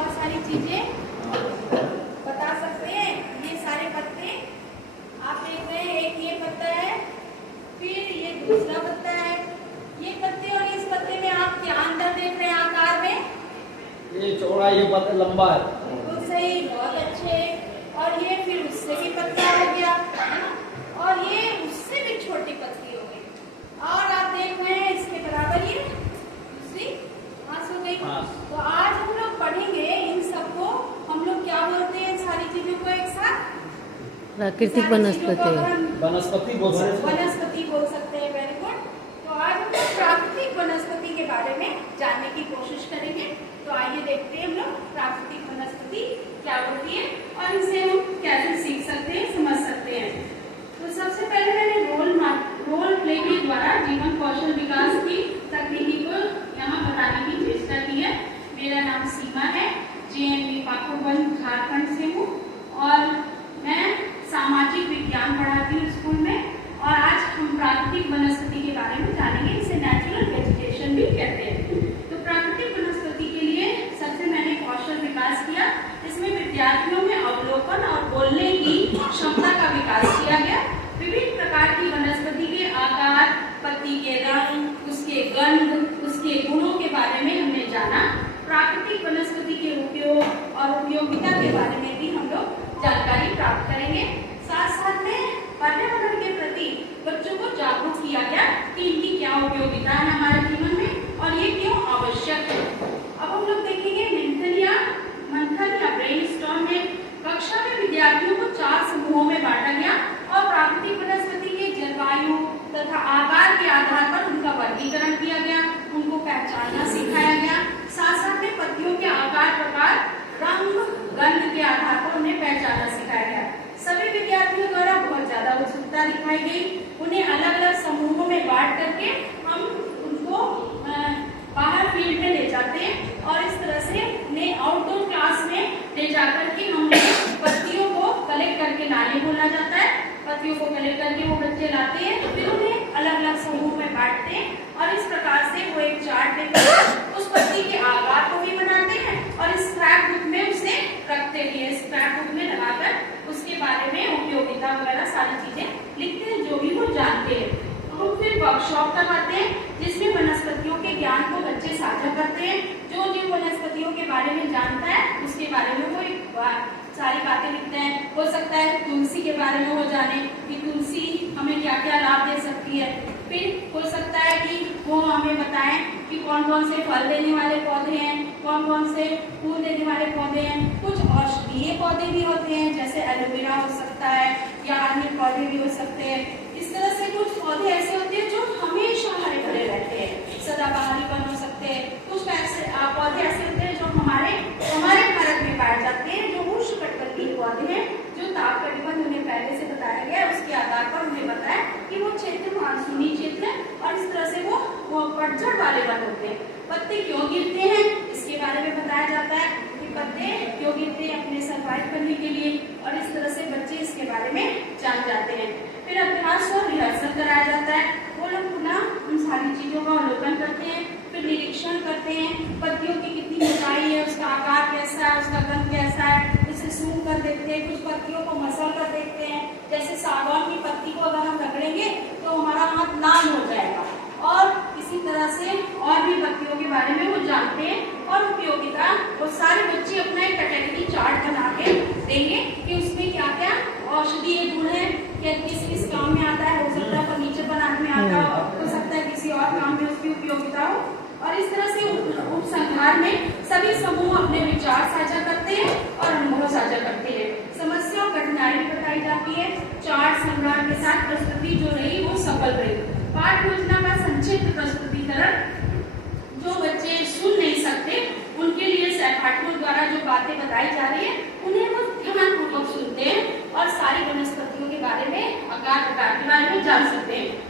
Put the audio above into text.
बहुत सारी चीजें बता सकते हैं। ये सारे पत्ते आप देख रहे हैं, एक ये पत्ता है, फिर ये दूसरा पत्ता है। ये पत्ते और इस पत्ते में आप क्या अंतर देख रहे हैं आकार में? ये चौड़ा, ये पत्ता लंबा है। बिल्कुल सही, बहुत अच्छे। और ये फिर उससे भी पत्ता हो गया, और ये उससे भी छोटी पत्ती हो गई। और आप देख रहे हैं इसके बराबर ये दूसरी घास हो गई। तो आज हम लोग पढ़ेंगे इन सबको, हम लोग क्या बोलते हैं सारी चीजों को एक साथ? प्राकृतिक वनस्पति। वनस्पति बोल सकते हैं। Very good. तो आज हम लोग प्राकृतिक वनस्पति के बारे में जानने की कोशिश करेंगे। तो आइए देखते हैं हम लोग प्राकृतिक वनस्पति क्या होती है और इनसे हम कैसे सीख सकते हैं, समझ सकते हैं। तो सबसे पहले मैंने रोल प्ले के द्वारा जीवन कौशल विकास की तकनीकी को यहाँ बताने की चेष्टा की है। मेरा नाम सीमा है, JNV पाकुड़वन झारखंड से हूँ और मैं सामाजिक विज्ञान पढ़ाती हूँ स्कूल में। और आज हम प्राकृतिक वनस्पति के बारे में जानेंगे, इसे नेचुरल वेजिटेशन भी कहते हैं। तो प्राकृतिक वनस्पति के लिए सबसे मैंने कौशल विकास किया। इसमें विद्यार्थियों में अवलोकन और बोलने की क्षमता का विकास किया गया। विभिन्न प्रकार की वनस्पति के आकार, पत्ती के रंग, उसके गंध, उसके गुणों के बारे में हमने जाना। प्राकृतिक वनस्पति के उपयोग और उपयोगिता के बारे में भी हम लोग जानकारी प्राप्त करेंगे। साथ साथ में पर्यावरण के प्रति बच्चों को जागरूक किया गया कि इनकी क्या उपयोगिता है हमारे जीवन में और ये क्यों आवश्यक है। अब हम लोग देखेंगे मंथन या ब्रेनस्टॉर्म में कक्षा में विद्यार्थियों को 4 समूहों में बांटा गया और प्राकृतिक वनस्पति के जलवायु तथा आकार के आधार पर उनका वर्गीकरण किया गया, उनको पहचानना सिखाया गया। साथ साथ में पत्तियों के आकार, प्रकार, रंग, गंध के आधार पर उन्हें पहचानना सिखाया गया। सभी विद्यार्थियों द्वारा बहुत ज्यादा उत्सुकता दिखाई गई। उन्हें अलग अलग समूहों में बांट करके हम उनको बाहर फील्ड में ले जाते हैं और इस तरह से उन्हें आउटडोर क्लास में ले जाकर के हम पत्तियों को कलेक्ट करके लाने बोला जाता है। पत्तियों को कलेक्ट करके वो बच्चे लाते हैं, फिर उन्हें अलग अलग समूह में बांटते हैं और इस प्रकार से वो एक चार्ट लेकर उस पत्ती के आकार को भी बनाते हैं और स्क्रैप बुक में उसे रखते हैं। स्क्रैप बुक में लगाकर उसके बारे में उपयोगिता वगैरह सारी चीजें लिखते हैं, जो भी वो जानते हैं। हम फिर वर्कशॉप करवाते हैं जिसमें वनस्पतियों के ज्ञान को बच्चे साझा करते हैं। जो वनस्पतियों के बारे में जानता है उसके बारे में वो सारी बातें लिखते हैं। हो सकता है तुलसी के बारे में वो जाने कि तुलसी हमें क्या क्या लाभ दे सकती है। फिर हो सकता है कि वो हमें बताएं कि कौन कौन से फल देने वाले पौधे हैं, कौन कौन से फूल देने वाले पौधे हैं। कुछ औषधीय पौधे भी होते हैं, जैसे एलोवेरा हो सकता है या अन्य पौधे भी हो सकते हैं। इस तरह से कुछ पौधे ऐसे होते हैं जो हमेशा हरे भरे रहते हैं, सदाबहारी बन हो सकते हैं। कुछ ऐसे पौधे ऐसे होते हैं जो हमारे भारत में पाए जाते हैं, जो उष्णकटिबंधीय पौधे हैं, जो ताप कटिबंध उन्हें पहले से बताया गया है। उसके आधार पर उन्हें बताया कि वो क्षेत्र मानसूनी क्षेत्र है और इस तरह से वो पतझड़ वाले वन होते हैं। पत्ते क्यों गिरते हैं इसके बारे में बताया जाता है कि पत्ते क्यों गिरते हैं अपने सर्वाइव करने के लिए, और इस तरह से बच्चे इसके बारे में जान जाते हैं। फिर अभ्यास और रिहर्सल कराया जाता है। वो लोग पुनः उन सारी चीजों का अवलोकन करते हैं, फिर निरीक्षण करते हैं। पत्तियों की कितनी मोटाई है, उसका आकार कैसा है, उसका गंध कैसा है, उसे सूंघ कर देखते हैं। कुछ पत्तियों को मसल कर देखते हैं, जैसे सागौन की पत्ती को अगर हम रगड़ेंगे तो हमारा हाथ लाल हो जाएगा। और इसी तरह से और भी पत्तियों के बारे में वो जानते हैं और उपयोगिता वो सारे बच्चे अपना एक कैटेगरी चार्ट बना के देंगे कि उसमें क्या क्या औषधीय गुण है, क्या किस किस काम में आता है। हो सकता है फर्नीचर बनाने में आता हो सकता है किसी और काम में उसकी उपयोगिता हो। और इस तरह से उपसंहार में सभी समूह अपने विचार साझा करते हैं और अनुभव साझा करते हैं। समस्या और कठिनाई बताई जाती है। चार्ट संग्रह के साथ प्रस्तुति जो रही वो सफल रही। पाठ योजना का संक्षिप्त प्रस्तुतिकरण, जो बच्चे सुन नहीं सकते उनके लिए सहपाठियों द्वारा जो बातें बताई जा रही है उन्हें वो ध्यानपूर्वक सुनते हैं और सारी वनस्पतियों के बारे में, आकार प्रकार के बारे में जान सकते हैं।